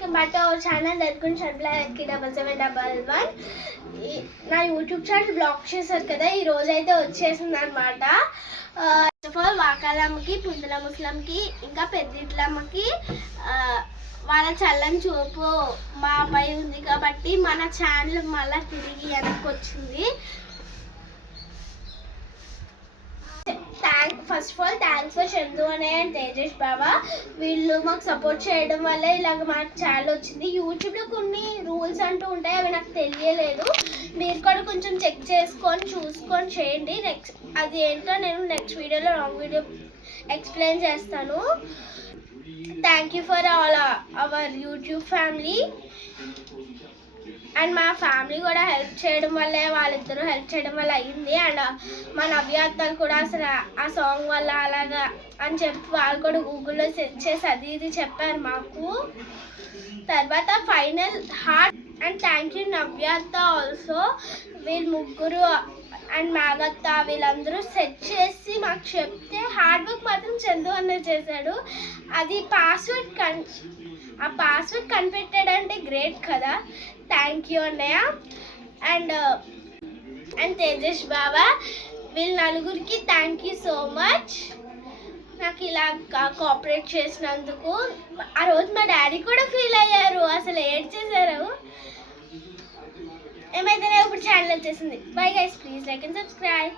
Welcome back to our channel దర్కున్ షర్బలాకి 7711. నా యూట్యూబ్ ఛానల్ బ్లాక్ చేశారు కదా, ఈ రోజు అయితే వచ్చేసింది అనమాట. ఫస్ట్ ఆఫ్ ఆల్ వాకాలమ్మకి, పుంతల ముస్లంకి, ఇంకా పెద్దిట్లమ్మకి వాళ్ళ చల్లని చూపు మా పై ఉంది కాబట్టి మన ఛానల్ మళ్ళీ తిరిగి వెనక్కి వచ్చింది. First of all thanks for Chandu and Tejesh Baba. వీళ్ళు మాకు సపోర్ట్ చేయడం వల్ల ఇలాగ మాకు ఛానల్ వచ్చింది. యూట్యూబ్లో కొన్ని రూల్స్ అంటూ ఉంటాయి, అవి నాకు తెలియలేదు. మీరు కూడా కొంచెం చెక్ చేసుకొని చూసుకొని చేయండి. నెక్స్ట్ అది ఏంటో నేను నెక్స్ట్ వీడియోలో లాంగ్ వీడియో ఎక్స్ప్లెయిన్ చేస్తాను. Thank you for all our YouTube family. And మా ఫ్యామిలీ కూడా హెల్ప్ చేయడం వల్లే, వాళ్ళిద్దరూ హెల్ప్ చేయడం వల్ల అయ్యింది. అండ్ మా నవ్యాత్తలు కూడా అసలు ఆ సాంగ్ వల్ల అలాగా అని చెప్పి వాళ్ళు కూడా గూగుల్లో సెర్చ్ చేసి అది ఇది చెప్పారు మాకు. తర్వాత final heart and thank you నవ్యాత్త ఆల్సో. వీళ్ళు ముగ్గురు అండ్ మేఘత్త వీళ్ళందరూ సెట్ చేసి మాకు చెప్తే హార్డ్ వర్క్ మాత్రం చందు అన్నది చేశాడు. అది ఆ పాస్వర్డ్ కనిపెట్టాడంటే గ్రేట్ కదా. థ్యాంక్ యూ అన్నయ్య. అండ్ తేజేష్ బాబా, వీళ్ళ నలుగురికి థ్యాంక్ యూ సో మచ్ నాకు ఇలా కోఆపరేట్ చేసినందుకు. ఆ రోజు మా డాడీ కూడా ఫీల్ అయ్యారు, అసలు ఏడ్చేశారు. ఏమైతేనే ఇప్పుడు ఛానల్ వచ్చేసింది. Bye guys, please like and subscribe.